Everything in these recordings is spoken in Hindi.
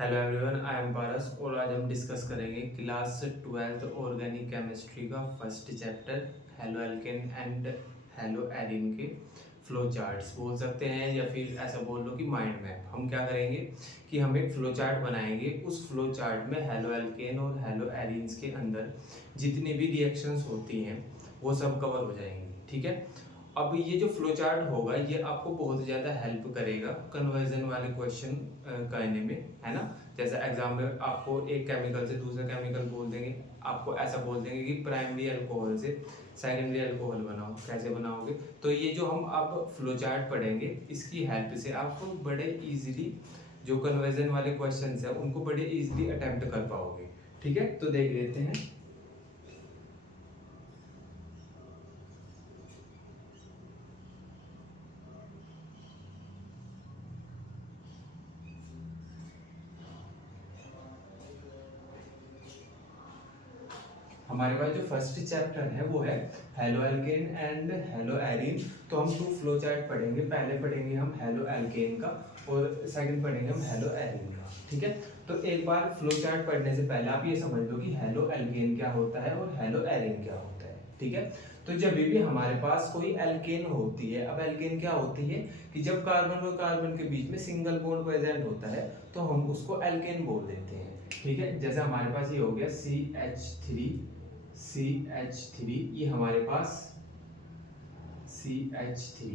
हेलो एवरीवन, आई एम पारस और आज हम डिस्कस करेंगे क्लास 12th ऑर्गेनिक केमिस्ट्री का first chapter halo alkane and hello Erin के फ्लो चार्ट्स बोल सकते हैं या फिर ऐसा बोल लो कि माइंड मैप। हम क्या करेंगे कि हम एक फ्लो चार्ट बनाएंगे। उस फ्लो चार्ट में हेलो एल्केन और हेलो एरिन्स के अंदर जितनी भी रिएक्शंस होती हैं वो सब कवर हो जाएंगी। ठीक है, अब ये जो फ्लो चार्ट होगा ये आपको बहुत ज़्यादा हेल्प करेगा कन्वर्जन वाले क्वेश्चन करने में, है ना। जैसा एग्जाम में आपको एक केमिकल से दूसरा केमिकल बोल देंगे, आपको ऐसा बोल देंगे कि प्राइमरी अल्कोहल से सेकेंडरी अल्कोहल बनाओ, कैसे बनाओगे। तो ये जो हम अब फ्लो चार्ट पढ़ेंगे इसकी हेल्प से आप बड़े इजीली जो कन्वर्जन वाले क्वेश्चन है उनको बड़े इजीली अटेम्प्ट कर पाओगे। ठीक है, तो देख लेते हैं। हमारे पास जो फर्स्ट चैप्टर है वो है halo alkane and hello Erin. तो हम टू फ्लो चार्ट पढ़ेंगे। पहले पढ़ेंगे हम हेलो एल्केन का और सेकंड पढ़ेंगे हम हेलो एरिन का। ठीक है, तो एक बार फ्लो चार्ट पढ़ने से पहले आप ये समझ लो कि हेलो एल्केन क्या होता है और हेलो एरिन क्या होता है। ठीक है, तो जब भी हमारे पास कोई एल्केन होती है, अब एल्केन क्या होती है कि जब कार्बन और कार्बन के बीच में सिंगल बॉन्ड प्रेजेंट होता है तो हम उसको एल्केन बोल देते हैं। ठीक है, जैसे हमारे पास ये हो गया CH3 ये हमारे पास CH3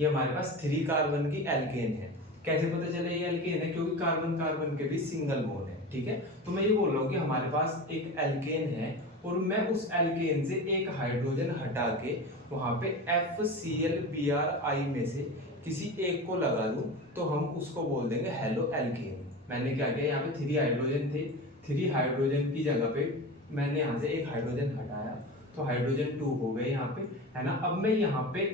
ये हमारे पास 3 कार्बन की एल्केन है। कैसे पता चला ये एल्केन है? क्योंकि कार्बन कार्बन के बीच सिंगल बॉन्ड है। ठीक है, तो मैं ये बोल रहा हूँ कि हमारे पास एक एल्केन है और मैं उस एल्केन से एक हाइड्रोजन हटा के वहां पे FClBrI में से किसी एक को लगा दूं तो हम उसको बोल देंगे हेलो एल्केन। मैंने क्या किया, यहाँ पे 3 हाइड्रोजन थे, 3 हाइड्रोजन की जगह पे मैंने यहाँ से एक हाइड्रोजन हटाया तो हाइड्रोजन 2 हो गए यहाँ पे, है ना। अब मैं यहाँ पे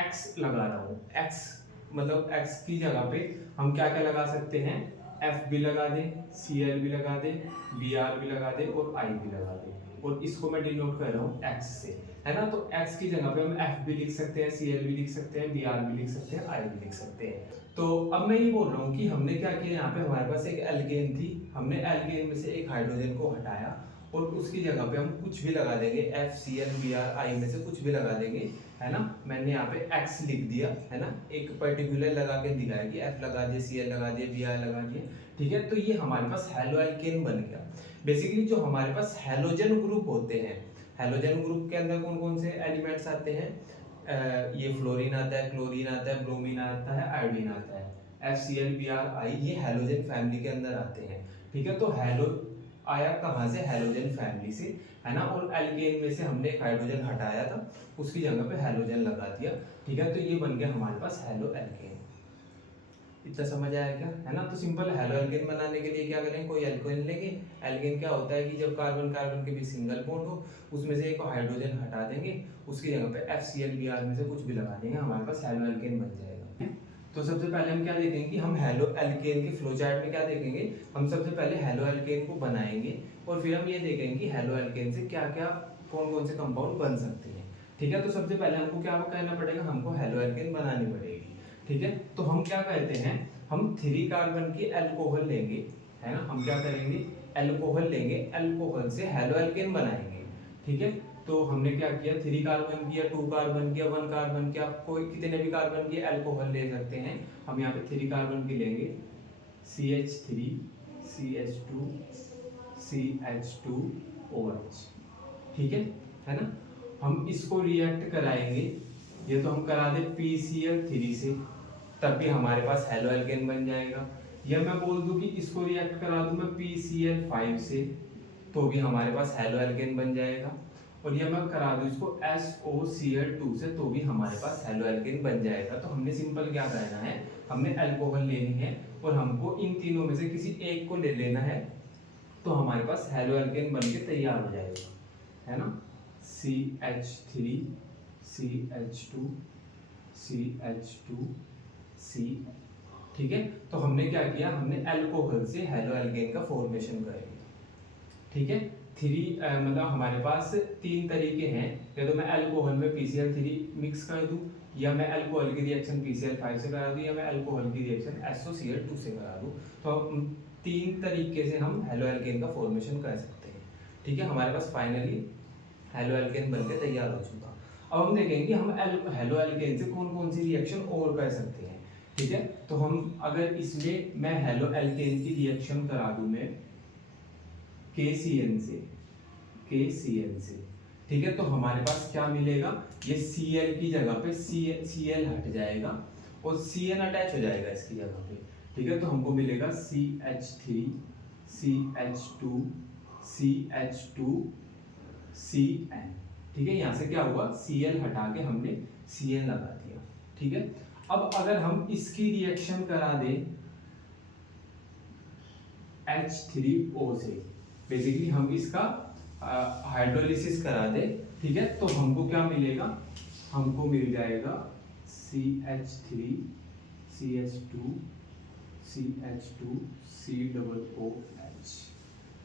x लगा रहा हूँ। x मतलब x की जगह पे हम क्या क्या लगा सकते हैं, F भी लगा दें, Cl भी लगा दें, Br भी लगा दें और I भी लगा दें। और इसको मैं डिनोट कर रहा हूँ x से, है ना। तो x की जगह पे हम F भी लिख सकते हैं, Cl भी लिख सकते हैं, Br भी लिख सकते हैं, I भी लिख सकते हैं। तो अब मैं ये बोल रहा हूँ कि हमने क्या किया, यहाँ पे हमारे पास एक एल्केन थी, हमने एल्केन में से एक हाइड्रोजन को हटाया और उसकी जगह पे हम कुछ भी लगा देंगे, FClBrI में से कुछ भी लगा देंगे, है ना। मैंने यहाँ पे x लिख दिया, है ना, एक पर्टिकुलर लगा के दिखाया कि F लगा दिए, Cl लगा दिए, Br लगा दिए। ठीक है, तो ये हमारे पास हेलो एल्केन बन गया। बेसिकली जो हमारे पास हेलोजन ग्रुप होते हैं, हेलोजन ग्रुप के अंदर कौन कौन से एलिमेंट्स आते हैं, ये फ्लोरीन आता है, क्लोरीन आता है, ब्रोमीन आता है, आयोडीन आता है। FClBrI ये हेलोजन फैमिली के अंदर आते हैं। ठीक है, तो हेलो आया कहाँ से, हेलोजन फैमिली से, है ना। और एल्केन में से हमने एक हाइड्रोजन हटाया था, उसकी जगह पे हेलोजन लगा दिया। ठीक है, तो ये बन गया हमारे पास हेलो एल्केन। इतना समझ आया क्या, है ना। तो सिंपल हेलो एल्केन बनाने के लिए क्या करेंगे, कोई एल्केन लेंगे। एल्केन क्या होता है कि जब कार्बन कार्बन के बीच सिंगल बॉन्ड हो उसमें से एक हाइड्रोजन हटा देंगे, उसकी जगह पे FClBr में से कुछ भी लगा देंगे, हमारे पास हेलो एल्केन बन जाएगा। तो सबसे पहले हम क्या देखेंगे कि हम हेलो एल्केन के फ्लो चार्ट में क्या देखेंगे, हम सबसे पहले हेलो एल्केन को बनाएंगे और फिर हम ये देखेंगे कि हेलो एल्केन से क्या क्या कौन कौन से कंपाउंड बन सकते हैं। ठीक है, तो सबसे पहले हमको क्या करना पड़ेगा, हमको हेलो एल्केन बनानी पड़ेगी। ठीक है, तो हम क्या कहते हैं, हम 3 कार्बन की अल्कोहल लेंगे, है ना। हम क्या करेंगे, अल्कोहल लेंगे, अल्कोहल से हेलो एल्केन बनाएंगे। ठीक है, तो हमने क्या किया, 3 कार्बन की या 2 कार्बन की या 1 कार्बन की, आप कोई कितने भी कार्बन की अल्कोहल ले सकते हैं। हम यहाँ पे 3 कार्बन की लेंगे, CH3 CH2 CH2OH। ठीक है ना। हम इसको रिएक्ट कराएंगे, ये तो हम करा दे PCl3 से, तब भी हमारे पास हेलो एल्केन बन जाएगा। या मैं बोल दूं कि इसको रिएक्ट करा दूं मैं PCl5 से, तो भी हमारे पास हेलो एल्केन बन जाएगा। और ये मैं करा दूं इसको SOCl2 से, तो भी हमारे पास हेलो एल्केन बन जाएगा। तो हमने सिंपल क्या करना है, हमने अल्कोहल लेनी है और हमको इन तीनों में से किसी एक को ले लेना है, तो हमारे पास हेलो एल्केन बन के तैयार हो जाएगा, है ना। CH3 CH2 CH2 C। ठीक है, तो हमने क्या किया, हमने अल्कोहल से हेलो एल्केन का फॉर्मेशन करेंगे। ठीक है, 3 मतलब हमारे पास 3 तरीके हैं, या तो मैं अल्कोहल में PCl3 मिक्स कर दूं, या मैं अल्कोहल की रिएक्शन PCl5 से करा दूं, या मैं अल्कोहल की रिएक्शन SOCl2 से करा दूं। तो तीन तरीके से हम हेलो एल्केन का फॉर्मेशन कर सकते हैं। ठीक है, हमारे पास फाइनली हेलो एल्केन बनके तैयार हो चुका। अब हम देखेंगे हम हेलो एल्केन से कौन कौन सी रिएक्शन और कर सकते हैं। ठीक है, तो हम अगर इसमें मैं हेलो एल्केन की रिएक्शन करा दूं मैं KCN से, ठीक है, तो हमारे पास क्या मिलेगा, ये Cl की जगह पे Cl हट जाएगा और Cn अटैच हो जाएगा इसकी जगह पे। ठीक है, तो हमको मिलेगा CH3 CH2 CH2 Cn। ठीक है, यहाँ से क्या हुआ, Cl हटा के हमने Cn लगा दिया। ठीक है, अब अगर हम इसकी रिएक्शन करा दें H3O से, बेसिकली हम इसका हाइड्रोलिसिस करा दे। ठीक है, तो हमको क्या मिलेगा, हमको मिल जाएगा CH3 CH2 CH2 COOH,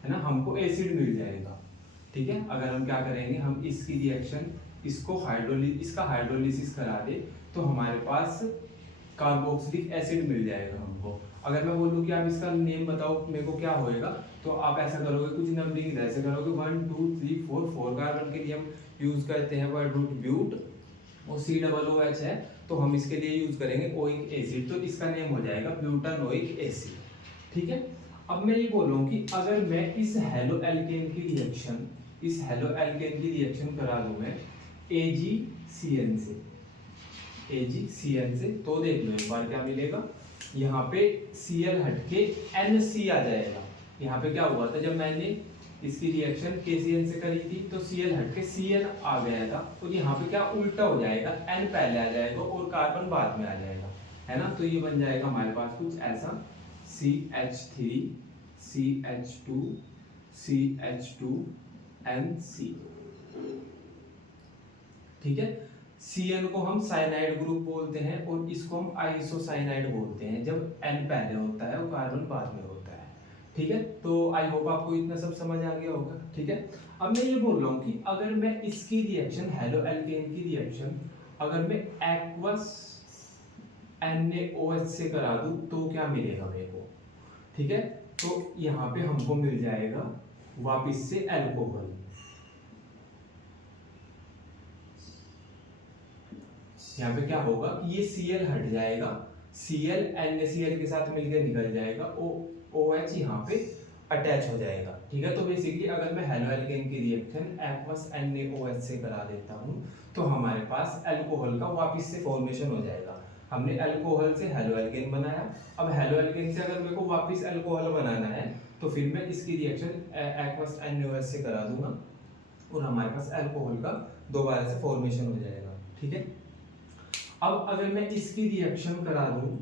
है ना, हमको एसिड मिल जाएगा। ठीक है, अगर हम क्या करेंगे, हम इसकी रिएक्शन इसका हाइड्रोलिसिस करा दे तो हमारे पास कार्बोक्सिलिक एसिड मिल जाएगा हमको। अगर मैं बोलूँ कि आप इसका नेम बताओ मेरे को क्या होएगा, तो आप ऐसा करोगे, कुछ नंबरिंग ऐसे करोगे 1 2 3 4 कार्बन के लिए हम यूज करते हैं वर्ड रूट ब्यूट और COOH है, तो हम इसके लिए यूज करेंगे ओइक एसिड, तो इसका नेम हो जाएगा ब्यूटानोइक एसिड। ठीक है, अब मैं ये बोल रहा हूँ कि अगर मैं इस हेलो एल्केन की रिएक्शन करा दूं मैं AgCN से, तो देख लो एक बार क्या मिलेगा, यहाँ पे Cl हटके NC आ जाएगा। यहाँ पे क्या हुआ था, जब मैंने इसकी रिएक्शन KCN से करी थी तो Cl हटके Cn आ गया था, और यहाँ पे क्या उल्टा हो जाएगा, N पहले आ जाएगा और कार्बन बाद में आ जाएगा, है ना, तो ये बन जाएगा हमारे पास कुछ ऐसा CH3 CH2 CH2 NC। ठीक है, Cn को हम साइनाइड ग्रुप बोलते हैं और इसको हम आइसोसाइनाइड बोलते हैं जब N पहले होता है और कार्बन बाद में होता है। ठीक है, तो आई होप आपको इतना सब समझ आ गया होगा। ठीक है, अब मैं ये बोल रहा हूँ कि अगर मैं इसकी रिएक्शन हेलो एल्केन की रिएक्शन अगर मैं एक्वस NaOH से करा दूं तो क्या मिलेगा मेरे को। ठीक है, तो यहाँ पे हमको मिल जाएगा वापिस से अल्कोहल। यहाँ पे क्या होगा, ये Cl हट जाएगा, Cl NaCl के साथ मिलकर निकल जाएगा, OH यहाँ पे अटैच हो जाएगा। ठीक है, तो बेसिकली अगर मैं हेलो एल्केन की रिएक्शन एक्वस NaOH से करा देता हूँ तो हमारे पास अल्कोहल का वापिस से फॉर्मेशन हो जाएगा। हमने अल्कोहल से हेलो एल्केन बनाया, अब हेलो एल्केन से अगर मेरे को वापिस अल्कोहल बनाना है तो फिर मैं इसकी रिएक्शन एक्वस NaOH से करा दूंगा और हमारे पास अल्कोहल का दोबारा से फॉर्मेशन हो जाएगा। ठीक है, अब अगर मैं इसकी रिएक्शन करा दूं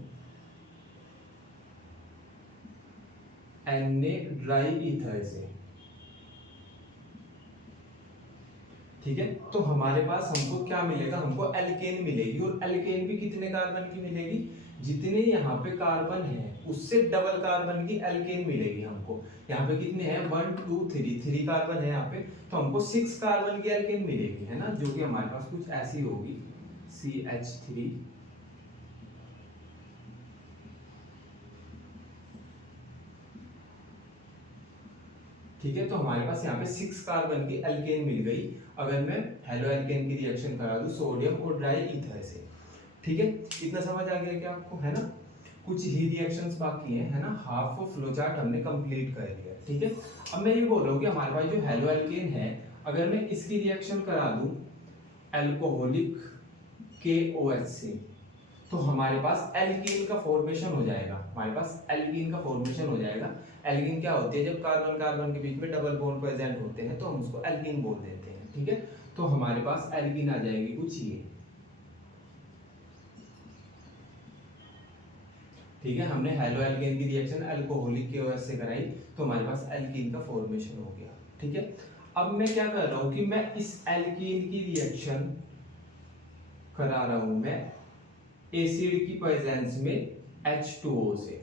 Na ड्राई ईथर से, ठीक है, तो हमारे पास हमको क्या मिलेगा, हमको एल्केन मिलेगी, और एल्केन भी कितने कार्बन की मिलेगी, जितने यहाँ पे कार्बन है उससे डबल कार्बन की एल्केन मिलेगी हमको। यहाँ पे कितने हैं 1 2 3 कार्बन है यहाँ पे, तो हमको 6 कार्बन की एल्केन मिलेगी, है ना, जो कि हमारे पास कुछ ऐसी होगी CH3 ठीक है, तो हमारे पास यहाँ पे 6 कार्बन की एल्केन मिल गई अगर मैं हेलो एल्केन की रिएक्शन करा दूं सोडियम और ड्राई ईथर से। ठीक है, इतना समझ आ गया क्या आपको, है ना, कुछ ही रिएक्शंस बाकी हैं, है ना, हाफ फ्लो चार्ट हमने कंप्लीट कर लिया। ठीक है, अब मैं ये बोल रहा हूँ कि हमारे पास जो हेलो एल्केन है अगर मैं इसकी रिएक्शन करा दूं एल्कोहलिक KOH से तो हमारे पास एल्कीन का फॉर्मेशन हो जाएगा, हमारे पास एल्कीन का फॉर्मेशन हो जाएगा। एल्कीन क्या होती है, जब कार्बन कार्बन के बीच में डबल बॉन्ड प्रेजेंट होते हैं तो हम उसको एल्कीन बोल देते हैं। ठीक है, तो हमारे पास एल्कीन आ जाएगी कुछ ये। ठीक है, हमने हेलो एल्केन की रिएक्शन अल्कोहलिक KOH से कराई तो हमारे पास एल्कीन का फॉर्मेशन हो गया। ठीक है, अब मैं क्या कर रहा हूं कि मैं इस एल्कीन की रिएक्शन करा रहा हूं मैं एसिड की प्रेजेंस में H2O से।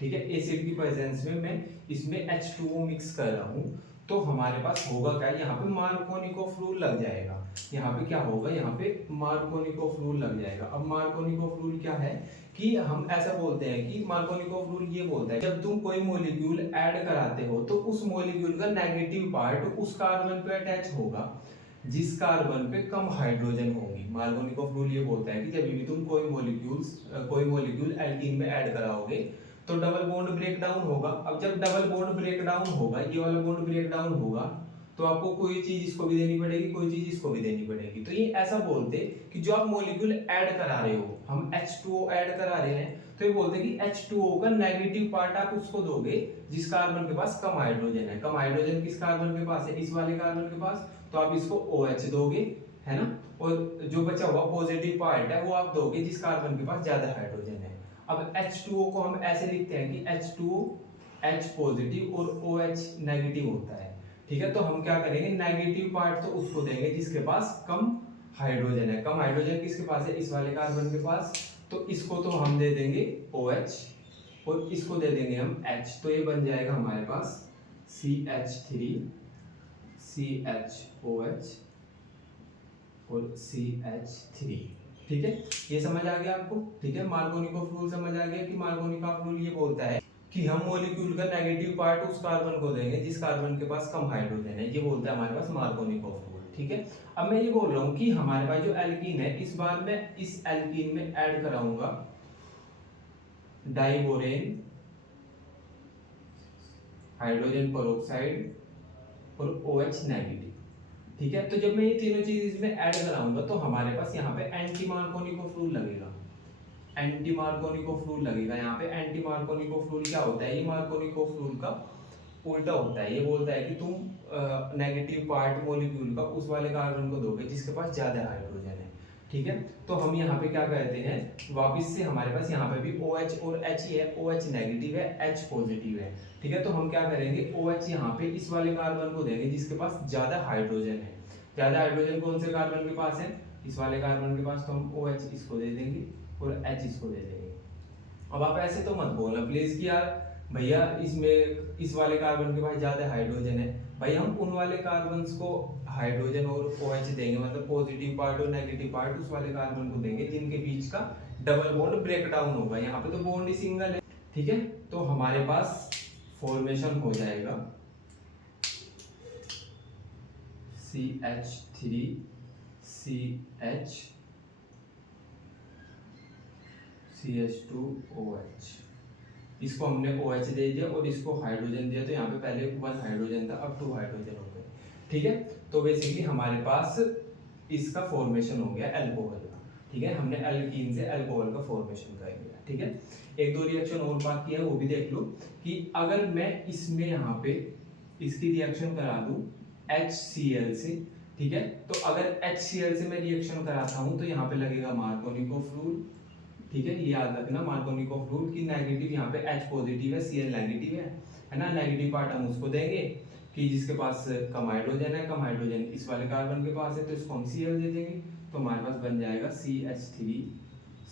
ठीक है, एसिड की प्रेजेंस में मैं इसमें H2O मिक्स कर रहा हूं तो हमारे पास होगा क्या, यहाँ पे मार्कोनिकोफ रूल लग जाएगा। यहाँ पे क्या होगा, यहाँ पे मार्कोनिकोफ रूल लग जाएगा। अब मार्कोनिकोफ रूल क्या है कि हम ऐसा बोलते हैं कि मार्कोनिकॉफ रूल ये बोलता है जब तुम कोई मॉलिक्यूल ऐड कराते हो तो उस मॉलिक्यूल का नेगेटिव पार्ट उस कार्बन पे अटैच होगा जिस कार्बन पे कम हाइड्रोजन होगी। मार्कोनिकॉफ रूल ये बोलता है कि जब भी तुम कोई मॉलिक्यूल एल्कीन में ऐड कराओगे तो डबल बॉन्ड ब्रेक डाउन होगा। अब जब डबल बॉन्ड ब्रेक डाउन होगा, ये वाला बॉन्ड ब्रेक डाउन होगा, तो आपको कोई चीज इसको भी देनी पड़ेगी, कोई चीज इसको भी देनी पड़ेगी। तो ये ऐसा बोलते कि जो आप मॉलिक्यूल ऐड करा रहे हो, हम H2O ऐड करा रहे हैं, तो ये बोलते हैं कि H2O का नेगेटिव पार्ट आप उसको दोगे जिस कार्बन के पास कम हाइड्रोजन है। कम हाइड्रोजन किस कार्बन के पास है? इस वाले कार्बन के पास, तो आप इसको OH दोगे, है ना। और जो बचा हुआ पॉजिटिव पार्ट है वो आप दोगे जिस कार्बन के पास ज्यादा हाइड्रोजन है। अब H2O को हम ऐसे लिखते हैं कि H2O H पॉजिटिव और OH नेगेटिव होता है, ठीक है। तो हम क्या करेंगे, नेगेटिव पार्ट तो उसको देंगे जिसके पास कम हाइड्रोजन है। कम हाइड्रोजन किसके पास है? इस वाले कार्बन के पास, तो इसको तो हम दे देंगे OH और इसको दे देंगे हम H। तो ये बन जाएगा हमारे पास CH3 CHOH और CH3, ठीक है। ये समझ आ गया आपको, ठीक है। मार्कोनिकॉफ रूल समझ आ गया कि मार्कोनिकॉफ रूल ये बोलता है कि हम मॉलिक्यूल का नेगेटिव पार्ट उस कार्बन को देंगे जिस कार्बन के पास कम हाइड्रोजन है। ये बोलता है हमारे पास मार्कोनिकॉफ रूल, ठीक है। अब मैं ये बोल रहा हूँ कि हमारे पास जो एल्कीन है, इस बार मैं इस एल्कीन में ऐड कराऊंगा डाइबोरेन, हाइड्रोजन पेरोक्साइड और OH नेगेटिव, ठीक है। तो जब मैं ये तीनों चीज इसमें ऐड कराऊंगा तो हमारे पास यहाँ पे एंटी मार्कोनिकॉफ रूल लगेगा। एंटी मार्कोनिकॉफ रूल लगेगा यहाँ पे। एंटी मार्कोनिकॉफ रूल क्या होता है? ये मार्कोनिकॉफ रूल का उल्टा होता है। ये बोलता है कि तुम नेगेटिव पार्ट मॉलिक्यूल का उस वाले कार्बन को दोगे जिसके पास ज्यादा हाइड्रोजन है, ठीक है। तो हम यहाँ पे क्या कहते हैं, वापस से हमारे पास यहाँ पे भी OH और H ही है। OH नेगेटिव है, H पॉजिटिव है, ठीक है। तो हम क्या करेंगे, OH यहाँ पे इस वाले कार्बन को देंगे जिसके पास ज्यादा हाइड्रोजन है। ज्यादा हाइड्रोजन कौन से कार्बन के पास है? इस वाले कार्बन के पास, तो हम OH इसको दे देंगे और H इसको दे देंगे। अब आप ऐसे तो मत बोलना प्लीज कि यार भैया इसमें इस वाले कार्बन के पास ज्यादा हाइड्रोजन है। भाई हम उन वाले कार्बन्स को हाइड्रोजन और OH देंगे, मतलब पॉजिटिव पार्ट और नेगेटिव पार्ट उस वाले कार्बन को देंगे जिनके बीच का डबल बॉन्ड ब्रेक डाउन होगा। यहाँ पे तो बॉन्ड ही सिंगल है, ठीक है। तो हमारे पास फॉर्मेशन हो जाएगा CH3 CH CH2OH। इसको हमने OH दे दिया और इसको हाइड्रोजन दिया, तो यहाँ पे पहले 1 हाइड्रोजन था, अब 2 हाइड्रोजन हो गए, ठीक है। तो बेसिकली हमारे पास इसका फॉर्मेशन हो गया अल्कोहल का, ठीक है। हमने एल्कीन से अल्कोहल का फॉर्मेशन कर दिया, ठीक है। एक दो रिएक्शन और बाकी है, वो भी देख लो कि अगर मैं इसमें यहाँ पे इसकी रिएक्शन करा दूं HCl से, ठीक है। तो अगर HCl से मैं रिएक्शन कराता हूँ तो यहाँ पे लगेगा मार्कोनिकॉफ रूल, ठीक है। ये याद रखना मार्कोनिकॉफ रूल की नेगेटिव यहाँ पे H पॉजिटिव है, Cl नेगेटिव है ना। नेगेटिव पार्ट हम उसको देंगे कि जिसके पास कम हाइड्रोजन है। कम हाइड्रोजन इस वाले कार्बन के पास है, तो इसको हम Cl दे देंगे। तो हमारे पास बन जाएगा CH3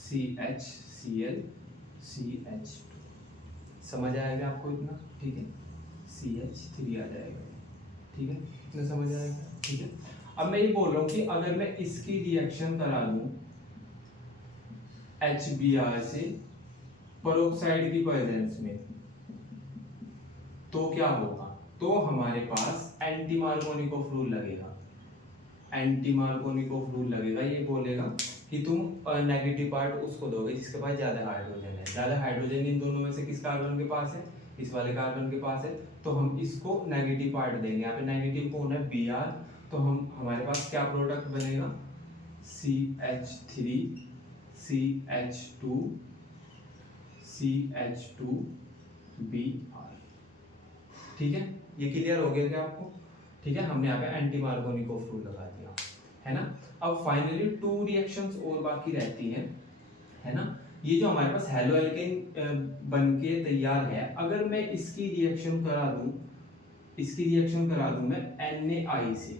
CHCl CH2। समझ आएगा आपको इतना, ठीक है। CH3 आ जाएगा, ठीक है। इतना समझ आएगा, ठीक है। अब मैं ये बोल रहा हूँ कि अगर मैं इसकी रिएक्शन करा दूं HBr से पेरोक्साइड की प्रेजेंस में, तो क्या होगा? तो हमारे पास एंटी मार्कोनिकॉफ रूल लगेगा। एंटी मार्कोनिकॉफ रूल लगेगा, ये बोलेगा कि तुम नेगेटिव पार्ट उसको दोगे जिसके पास ज्यादा हाइड्रोजन है। ज्यादा हाइड्रोजन इन दोनों में से किस कार्बन के पास है? इस वाले कार्बन के पास है, तो हम इसको नेगेटिव पार्ट देंगे। यहाँ पे नेगेटिव कौन है? Br। तो हमारे पास क्या प्रोडक्ट बनेगा? CH3 CH2 CH2Br, ठीक है। ये क्लियर हो गया क्या आपको? ठीक है, हमने यहाँ पे एंटी मार्कोनिकॉफ रूल लगा दिया, है ना। अब फाइनली 2 रिएक्शंस और बाकी रहती हैं, है ना। ये जो हमारे पास हेलो एल्केन बन के तैयार है, अगर मैं इसकी रिएक्शन करा दूं मैं NaI से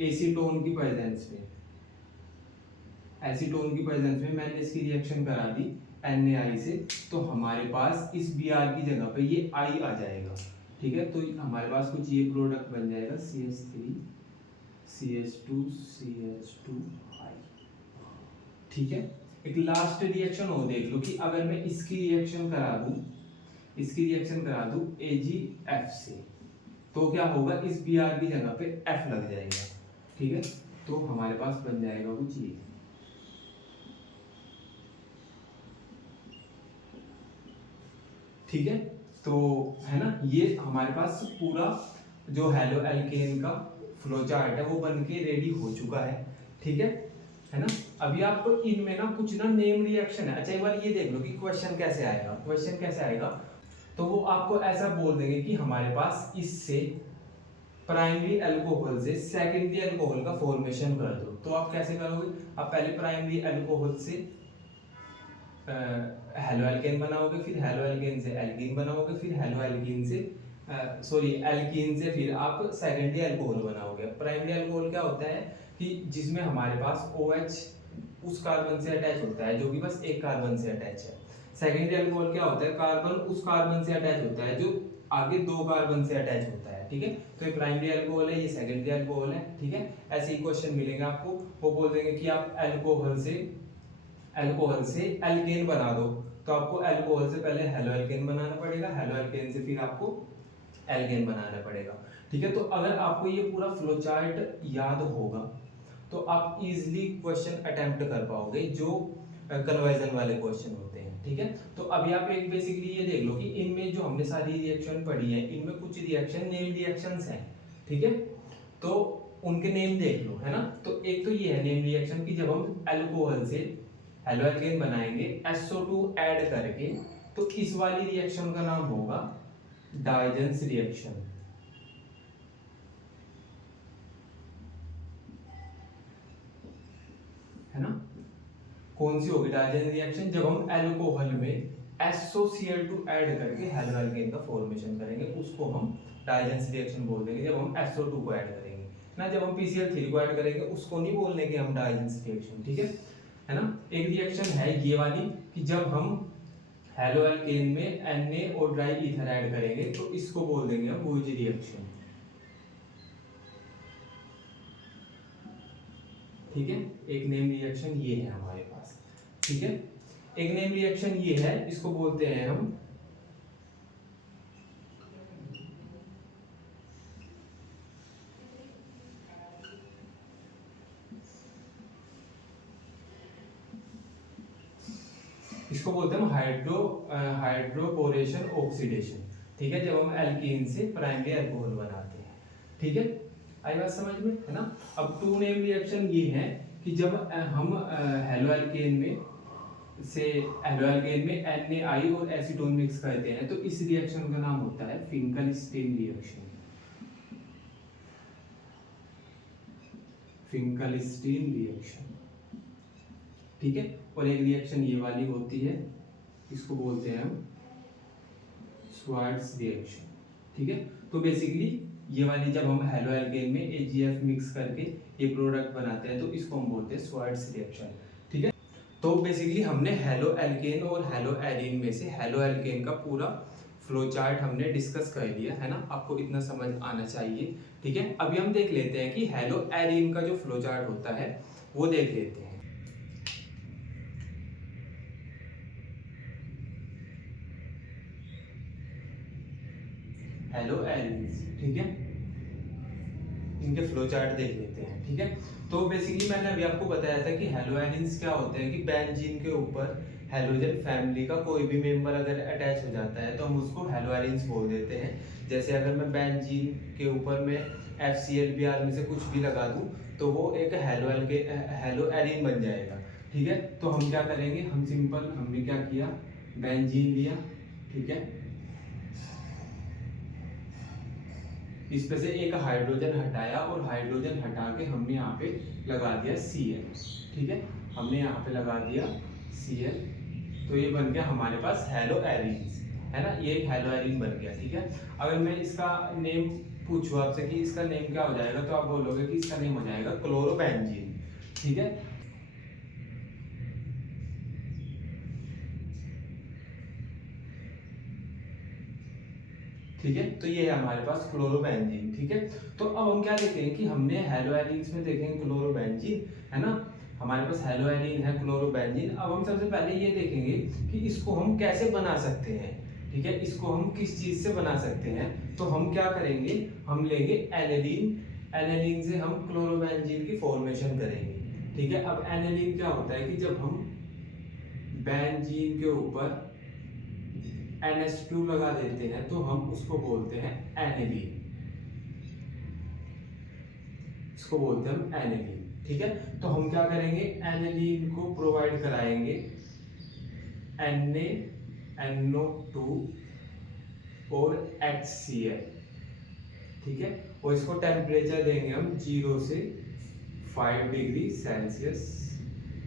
एसीटोन की प्रेजेंस में, मैंने इसकी रिएक्शन करा दी NaI से, तो हमारे पास इस Br की जगह पे ये I आ जाएगा, ठीक है। तो हमारे पास कुछ ये प्रोडक्ट बन जाएगा CH3 CH2 CH2I, ठीक है। एक लास्ट रिएक्शन हो देख लो कि अगर मैं इसकी रिएक्शन करा दूं, AgF से, तो क्या होगा, इस Br की जगह पे F लग जाएगा, ठीक है। तो हमारे पास बन जाएगा कुछ ये, ठीक है। तो है ना, ये हमारे पास पूरा जो हेलो एल्केन का फ्लो चार्ट है वो बन के रेडी हो चुका है, ठीक है ना। अभी आप इनमें ना कुछ ना नेम रिएक्शन है। अच्छा एक बार ये देख लो कि क्वेश्चन कैसे आएगा, तो वो आपको ऐसा बोल देंगे कि हमारे पास इससे प्राइमरी अल्कोहल से सेकेंडरी अल्कोहल का फॉर्मेशन कर दो। तो आप कैसे करोगे, आप पहले प्राइमरी अल्कोहल से हेलो एल्केन बनाओगे, फिर हेलो एल्केन से एल्कीन बनाओगे, फिर हेलो एल्कीन से एल्कीन से फिर आप सेकेंडरी अल्कोहल बनाओगे। प्राइमरी अल्कोहल क्या होता है कि जिसमें हमारे पास OH उस कार्बन से अटैच होता है जो कि बस एक कार्बन से अटैच है। सेकेंडरी अल्कोहल क्या होता है, कार्बन उस कार्बन से अटैच होता है जो आगे दो कार्बन से अटैच होता है, ठीक है। तो ये प्राइमरी अल्कोहल है, ये सेकेंडरी अल्कोहल है, ठीक है। ऐसे ही क्वेश्चन मिलेंगे आपको, वो बोल देंगे कि आप अल्कोहल से एल्केन बना दो। तो आपको अल्कोहल से पहले हेलो एल्केन बनाना पड़ेगा, हेलो एल्केन से फिर आपको एल्केन बनाना पड़ेगा, ठीक है। तो अगर आपको ये पूरा फ्लो चार्ट याद होगा तो आप इजीली क्वेश्चन अटेम्प्ट कर पाओगे जो कन्वर्जन वाले क्वेश्चन होते हैं, ठीक है। तो अभी आप एक बेसिकली ये देख लो कि इनमें जो हमने सारी रिएक्शन पढ़ी है इनमें कुछ रिएक्शन नेम रिएक्शंस हैं, ठीक है। तो उनके नेम देख लो, है ना। तो एक तो ये है नेम रिएक्शन कि जब हम अल्कोहल से हेलो एल्केन बनाएंगे SO2 ऐड करके, तो इस वाली रिएक्शन का नाम होगा डाइजेंस रिएक्शन, है ना। कौन सी होगी डाइजेंस रिएक्शन, जब हम अल्कोहल में SOCl2 ऐड करके हेलो एल्केन का फॉर्मेशन करेंगे, उसको हम डाइजेंस रिएक्शन बोल देंगे। जब हम SO2 को ऐड करेंगे ना, जब हम PCl3 को ऐड करेंगे उसको नहीं बोलने के हम डाइजेंस रिएक्शन, ठीक है ना। एक रिएक्शन है ये वाली कि जब हम हेलो एल्केन में Na और ड्राई ईथर ऐड करेंगे तो इसको बोल देंगे हम वुइज रिएक्शन, ठीक है। एक नेम रिएक्शन ये है हमारे पास, ठीक है। एक नेम रिएक्शन ये है, इसको बोलते हैं हम हम हाइड्रोपोरेशन ऑक्सीडेशन, ठीक है। जब हम एल्कीन से प्राइमरी अल्कोहल बनाते हैं, ठीक है। आई बात समझ में, है ना। अब टू नेम रिएक्शन ये है कि जब हम हेलो एल्केन में NaI और एसीटोन मिक्स करते हैं तो इस रिएक्शन का नाम होता है फिंकलस्टीन रिएक्शन, ठीक है। और एक रिएक्शन ये वाली होती है, इसको बोलते हैं हम श्वार्ट्ज रिएक्शन, ठीक है। तो बेसिकली ये वाली जब हम हेलो एल्केन में AgF मिक्स करके ये प्रोडक्ट बनाते हैं तो इसको हम बोलते हैं श्वार्ट्ज रिएक्शन, ठीक है। तो बेसिकली हमने हेलो एल्केन और हेलो एरीन में से हेलो एल्केन का पूरा फ्लो चार्ट हमने डिस्कस कर लिया, है ना। आपको इतना समझ आना चाहिए, ठीक है। अभी हम देख लेते हैं कि हेलो एरीन का जो फ्लो चार्ट होता है वो देख लेते हैं। हेलो एरीन्स, ठीक है, इनके फ्लो चार्ट देख लेते हैं, ठीक है। तो बेसिकली मैंने अभी आपको बताया था कि हेलो एरीन्स क्या होते हैं कि बेंजीन के ऊपर हेलोजन फैमिली का कोई भी मेंबर अगर अटैच हो जाता है तो हम उसको हेलो एरीन्स बोल देते हैं। जैसे अगर मैं बेंजीन के ऊपर में FCl में से कुछ भी लगा दूं तो वो एक हेलो एरीन बन जाएगा, ठीक है। तो हम क्या करेंगे, हमने क्या किया, बेंजीन लिया, ठीक है, इस पे से एक हाइड्रोजन हटाया और हाइड्रोजन हटा के हमने यहाँ पे लगा दिया Cl, ठीक है। हमने यहाँ पे लगा दिया Cl, तो ये बन गया हमारे पास हेलो एरीन्स, है ना। ये एक हेलो एरीन बन गया, ठीक है। अगर मैं इसका नेम पूछूं आपसे कि इसका नेम क्या हो जाएगा तो आप बोलोगे कि इसका नेम हो जाएगा क्लोरोबेंजीन, ठीक है। ठीक है, तो ये है हमारे पास क्लोरोबेंजीन, ठीक है। तो अब हम क्या देखेंगे कि हमने हेलो एरीन्स में देखेंगे क्लोरोबेंजीन, है ना। हमारे पास हेलोएरिन है, क्लोरोबेंजीन। अब हम सबसे पहले ये देखेंगे कि इसको हम कैसे बना सकते हैं, ठीक है, इसको हम किस चीज से बना सकते हैं। तो हम क्या करेंगे, हम लेंगे एनिलीन, एनिलीन से हम क्लोरोबेंजीन की फॉर्मेशन करेंगे, ठीक है। अब एनिलीन क्या होता है कि जब हम बेंजीन के ऊपर NH2 लगा देते हैं तो हम उसको बोलते हैं एनिलीन, इसको बोलते हैं हम एनिलीन, ठीक है। तो हम क्या करेंगे, एनिलीन को प्रोवाइड कराएंगे NaNO2 और HCl, ठीक है। और इसको टेम्परेचर देंगे हम 0 से 5 डिग्री सेल्सियस,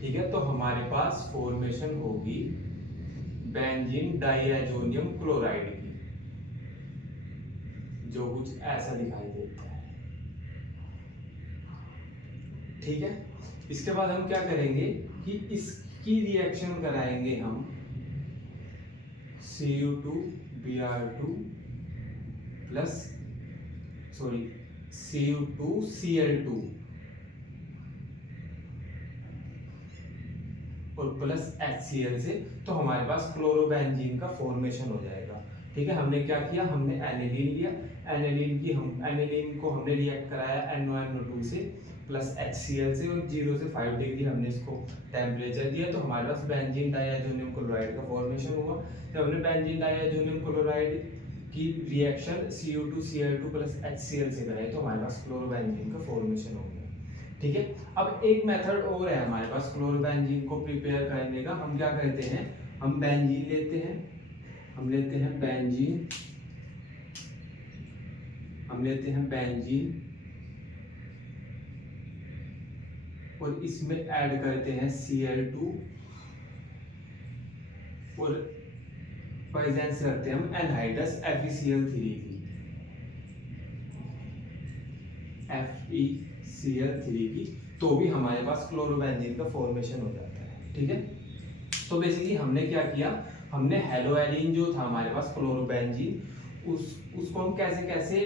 ठीक है। तो हमारे पास फॉर्मेशन होगी बेंजीन डाइएजोनियम क्लोराइड की, जो कुछ ऐसा दिखाई देता है, ठीक है। इसके बाद हम क्या करेंगे कि इसकी रिएक्शन कराएंगे हम Cu2Br2 प्लस Cu2Cl2 और प्लस HCl से, तो हमारे पास क्लोरोबेंजीन का फॉर्मेशन हो जाएगा, ठीक है। हमने क्या किया, हमने एनिलीन लिया, एनिलीन को हमने रिएक्ट कराया NaNO2 से प्लस HCl से, और 0 से 5 डिग्री हमने इसको टेम्परेचर दिया, तो हमारे पास बेंजीन डाइएजोनियम क्लोराइड का फॉर्मेशन हुआ। जब हमने बेंजीन डाइएजोनियम क्लोराइड की रिएक्शन Cu2Cl2 प्लस HCl से कराई तो हमारे पास क्लोरोबेंजीन का फॉर्मेशन हो गया, ठीक है। अब एक मेथड और है हमारे पास क्लोरोबेंजीन को प्रिपेयर करने का। हम क्या करते हैं, हम बेंजीन लेते हैं, हम लेते हैं बेंजीन और इसमें ऐड करते हैं Cl2 और प्रेजेंस रखते हैं हम एनहाइड्रस FeCl3 की, तो भी हमारे पास क्लोरोबेंजीन का फॉर्मेशन हो जाता है, ठीक है। तो बेसिकली हमने क्या किया, हमने हेलोएरिन जो था हमारे पास क्लोरोबेंजीन, उसको हम कैसे कैसे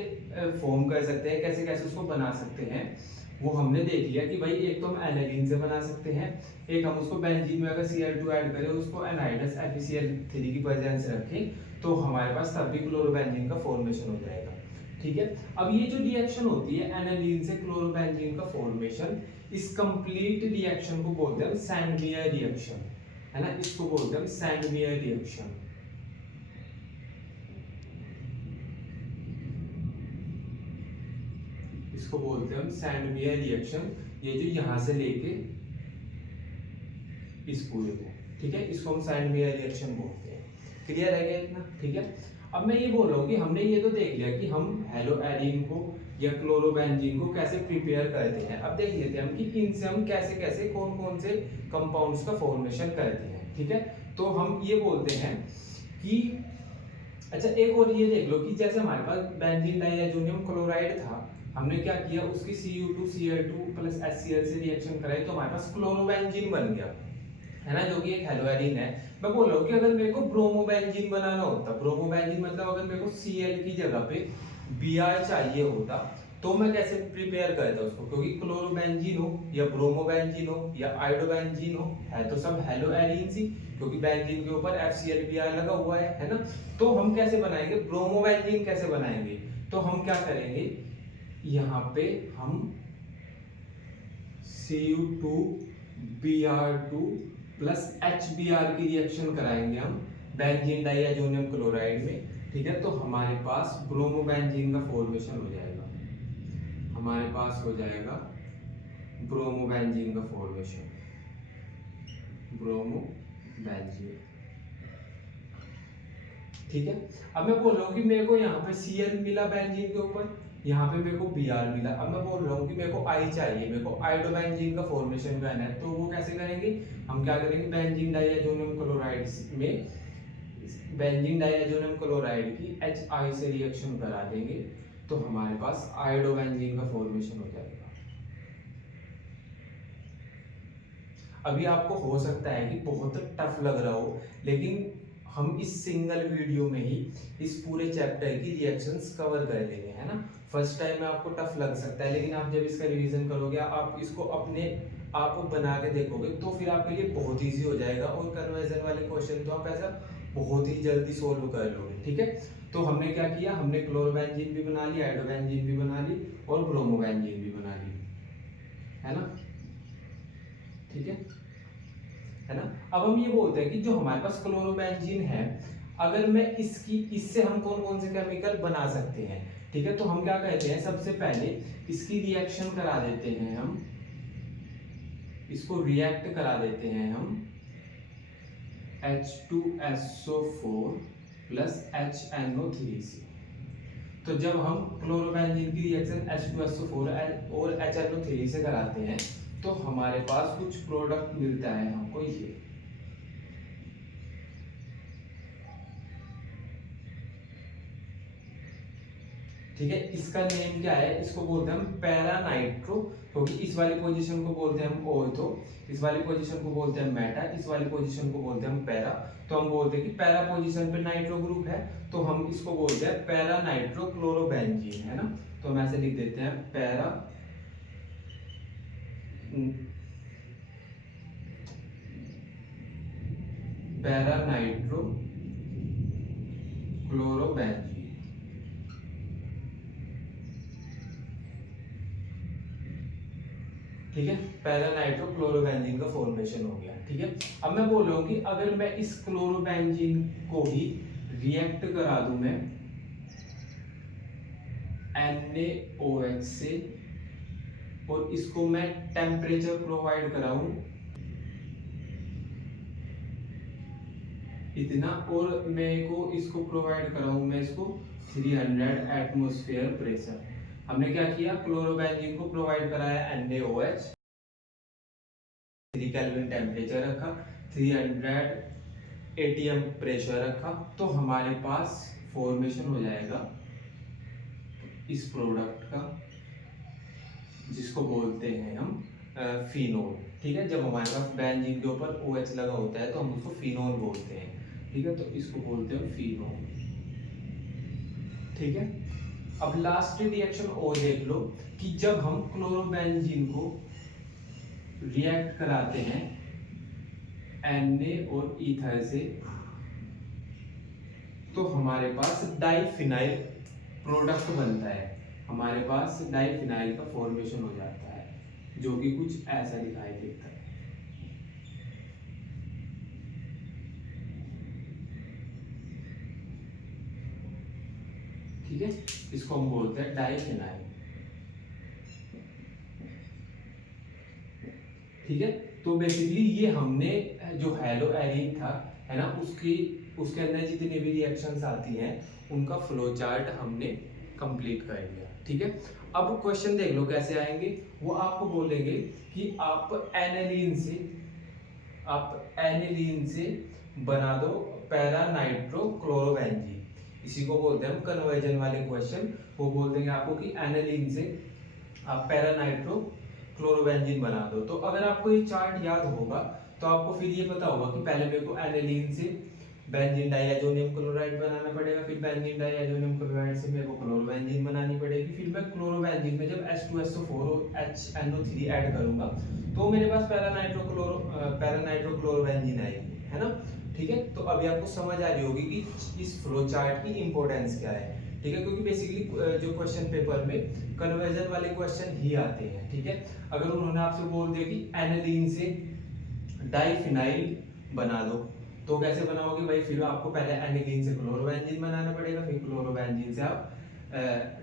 फॉर्म कर सकते हैं, कैसे कैसे उसको बना सकते हैं, वो हमने देख लिया कि भाई एक तो हम एनिलीन से बना सकते हैं, एक हम उसको बेंजीन में अगर Cl2 ऐड करें, उसको एनहाइड्रस FeCl3 की प्रेजेंस रखें, तो हमारे पास तब भी क्लोरोबेंजीन का फॉर्मेशन हो जाएगा, ठीक है। अब ये जो रिएक्शन होती है एनिलीन से क्लोरोबेंजीन का फॉर्मेशन, इस कंप्लीट रिएक्शन को बोलते हैं हम सैंडमियर रिएक्शन, है ना, इसको बोलते हैं हम सैंडमियर रिएक्शन। इसको बोलते हैं हम सैंडमियर रिएक्शन, ये जो यहां से लेके इस पूरे को, ठीक है, इसको हम सैंडमियर रिएक्शन बोलते हैं। क्लियर है क्या इतना, ठीक है। अब मैं ये बोल रहा हूँ कि हमने ये तो देख लिया कि हम हेलोएरिन को या क्लोरोबेंजीन को कैसे प्रिपेयर करते हैं। अब देख लेते हैं हम कि इनसे हम कैसे कैसे कौन कौन से कंपाउंड्स का फॉर्मेशन करते हैं, ठीक है। तो हम ये बोलते हैं कि अच्छा एक और ये देख लो कि जैसे हमारे पास बेंजीन डाइएजोनियम क्लोराइड था, हमने क्या किया, उसकी Cu2Cl2 प्लस HCl से रिएक्शन कराई तो हमारे पास क्लोरोबेंजीन बन गया, है ना, जो कि एक हेलोएरिन है। मैं बोल रहा हूँ कि अगर मेरे को ब्रोमोबेंजीन बनाना होता, ब्रोमोबेंजीन मतलब अगर मेरे को Cl की जगह पे Br चाहिए होता, तो मैं कैसे प्रिपेयर करता उसको, क्योंकि क्लोरोबेंजीन हो या ब्रोमोबेंजीन हो या आयोडोबेंजीन हो, है तो सब हेलोएरिन्स ही, क्योंकि बेंजीन के ऊपर FCl लगा हुआ है ना। तो हम कैसे बनाएंगे ब्रोमोबेंजीन, कैसे बनाएंगे, तो हम क्या करेंगे, यहाँ पे हम Cu2Br2 प्लस HBr की रिएक्शन कराएंगे हम बेंजीन डाइएजोनियम क्लोराइड में, ठीक है। तो हमारे पास ब्रोमोबेंजीन का फॉर्मेशन हो जाएगा, हमारे पास हो जाएगा ब्रोमोबेंजीन का फॉर्मेशन, ब्रोमोबेंजीन, ठीक है। अब मैं बोल रहा हूँ कि मेरे को यहाँ पे Cl मिला बेंजीन के ऊपर, यहाँ पे मेरे को Br मिला। अब मैं बोल रहा हूँ कि मेरे को I चाहिए, मेरे को आयोडोबेंजीन का फॉर्मेशन करना है, तो वो कैसे करेंगे, हम क्या करेंगे, बेंजीन डाइएजोनियम क्लोराइड में बेंजीन डाइएजोनियम क्लोराइड की HI से रिएक्शन करा देंगे, तो हमारे पास आयोडोबेंजीन का फॉर्मेशन हो जाएगा। अभी आपको हो सकता है कि बहुत टफ लग रहा हो, लेकिन हम इस सिंगल वीडियो में ही इस पूरे चैप्टर की रिएक्शंस कवर कर लेंगे, है ना। फर्स्ट टाइम में आपको टफ लग सकता है, लेकिन आप जब इसका रिवीजन करोगे, आप इसको अपने आप बना के देखोगे तो फिर आपके लिए बहुत ईजी हो जाएगा, और कन्वर्जन वाले क्वेश्चन तो आप ऐसा बहुत ही जल्दी सोल्व कर लोगे। ठीक है, तो हमने क्या किया, हमने क्लोरोबेंजीन भी बना ली, आयोडोबेंजीन भी बना ली और ब्रोमोबेंजीन भी बना ली, है ना। ठीक है ना। अब हम ये बोलते हैं कि जो हमारे पास क्लोरोबेंजीन है, अगर मैं इससे हम कौन कौन से केमिकल बना सकते हैं। ठीक है, तो हम क्या कहते हैं, सबसे पहले इसकी रिएक्शन करा देते हैं हम, इसको रिएक्ट करा देते हैं हम H2SO4 प्लस HNO3 से। तो जब हम क्लोरोबेंजीन की रिएक्शन H2SO4 और HNO3 से कराते हैं तो हमारे पास कुछ प्रोडक्ट मिलता है हमको ये। ठीक है, इसका नेम क्या है, इसको बोलते हैं हम पैरा नाइट्रो, क्योंकि इस वाली पोजीशन को बोलते हैं हम ओर्थो, इस वाली पोजीशन को बोलते हैं मेटा, इस वाली पोजीशन को बोलते हैं हम पैरा। तो हम बोलते हैं कि पैरा पोजीशन पे नाइट्रो ग्रुप है, तो हम इसको बोलते हैं पैरा नाइट्रो क्लोरोबेंजीन, है ना। तो हम ऐसे लिख देते हैं पैरा नाइट्रो क्लोरोबेंजीन। ठीक है, पैरा नाइट्रो क्लोरोबेंजीन का फॉर्मेशन हो गया। ठीक है, अब मैं बोल रहा हूं कि अगर मैं इस क्लोरोबेंजीन को ही रिएक्ट करा दूं मैं NaOH से, और इसको मैं टेम्परेचर प्रोवाइड कराऊं इतना, और मैं को इसको प्रोवाइड कराऊं मैं इसको 300 एटमॉस्फेयर प्रेशर। हमने क्या किया, क्लोरोबेंजीन को प्रोवाइड कराया NaOH, 3 केल्विन टेम्परेचर रखा, 300 atm प्रेशर रखा, तो हमारे पास फॉर्मेशन हो जाएगा इस प्रोडक्ट का, जिसको बोलते हैं हम फिनोल। ठीक है, जब हमारे पास बेंजीन के ऊपर OH लगा होता है तो हम उसको फिनोल बोलते हैं। ठीक है, तो इसको बोलते हैं फिनोल। ठीक है, अब लास्ट रिएक्शन और देख लो कि जब हम क्लोरोबेंजीन को रिएक्ट कराते हैं Na और ईथर से, तो हमारे पास डाइफिनाइल प्रोडक्ट बनता है, हमारे पास डाइफिनाइल का फॉर्मेशन हो जाता है, जो कि कुछ ऐसा दिखाई देता है। ठीक है, इसको हम बोलते हैं डाइफिनाइल। ठीक है, तो बेसिकली ये हमने जो हेलो एरीन था, है ना, उसके अंदर जितनी भी रिएक्शंस आती हैं उनका फ्लो चार्ट हमने कंप्लीट कर लिया। ठीक है, अब क्वेश्चन देख लो कैसे आएंगे। वो आपको बोलेंगे कि आप एनिलीन से बना दो पैरा नाइट्रो क्लोरोबेंजीन, इसी को बोलते हैं हम कन्वर्जन वाले क्वेश्चन। वो बोल देंगे आपको कि एनिलीन से आप पैरा नाइट्रो क्लोरोबेंजीन बना दो। तो अगर आपको ये चार्ट याद होगा तो आपको फिर ये पता होगा कि पहले मेरे को एनिलीन से बेंजीन डाइएजोनियम क्लोराइड बनाना पड़ेगा, फिर बेंजीन डाइएजोनियम क्लोराइड से मेरे को क्लोरोबेंजीन बनानी पड़ेगी, फिर मैं क्लोरोबेंजीन में जब H2SO4 और HNO3 ऐड करूंगा तो मेरे पास पैरा नाइट्रो क्लोरोबेंजीन आएगी, है ना। ठीक है, तो अभी आपको समझ आ रही होगी कि इस फ्लो चार्ट की इंपॉर्टेंस क्या है। ठीक है, क्योंकि बेसिकली जो क्वेश्चन पेपर में कन्वर्जन वाले क्वेश्चन ही आते हैं। ठीक है, अगर उन्होंने आपसे बोल दिया कि एनिलीन से डाइफिनाइल बना दो, तो कैसे बनाओगे भाई, फिर आपको पहले एनिलीन से क्लोरोबेंजीन बनाना पड़ेगा, फिर क्लोरोबेंजीन से आप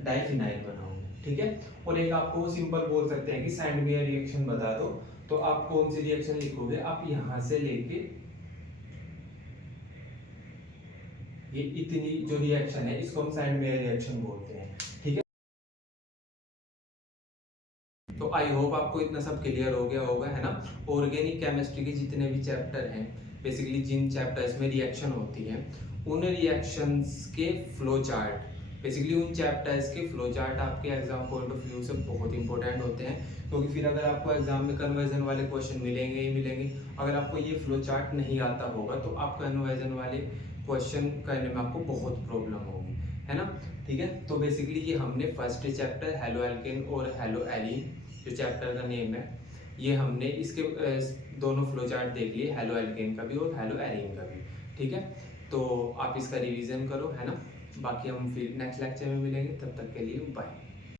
डाइफिनाइल बनाओगे। ठीक है, और एक आपको सिंपल बोल सकते हैं कि सेंड मी अ रिएक्शन बता दो, तो आप कौन सी रिएक्शन लिखोगे, आप यहां से लेके ये इतनी जो रिएक्शन है इसको हम सेंड मी अ रिएक्शन बोलते हैं। ठीक है, तो आई होप आपको इतना सब क्लियर हो गया होगा, है ना। ऑर्गेनिक केमिस्ट्री के जितने भी चैप्टर हैं, बेसिकली जिन चैप्टर्स में रिएक्शन होती है उन रिएक्शंस के फ्लो चार्ट, बेसिकली उन चैप्टर्स के फ्लो चार्ट आपके एग्जाम पॉइंट ऑफ व्यू से बहुत इंपॉर्टेंट होते हैं, क्योंकि फिर अगर आपको एग्जाम में कन्वर्जन वाले क्वेश्चन मिलेंगे ही मिलेंगे। अगर आपको ये फ्लो चार्ट नहीं आता होगा तो आप कन्वर्जन वाले क्वेश्चन करने में आपको बहुत प्रॉब्लम होगी, है ना। ठीक है, तो बेसिकली ये हमने फर्स्ट चैप्टर हेलो एल्केन और हेलो एलीन जो चैप्टर का नेम है ये हमने इसके दोनों फ्लो चार्ट देख लिए, हेलो एल्केन का भी और हेलो एरीन का भी। ठीक है, तो आप इसका रिवीजन करो, है ना। बाकी हम फिर नेक्स्ट लेक्चर में मिलेंगे, तब तक के लिए बाय।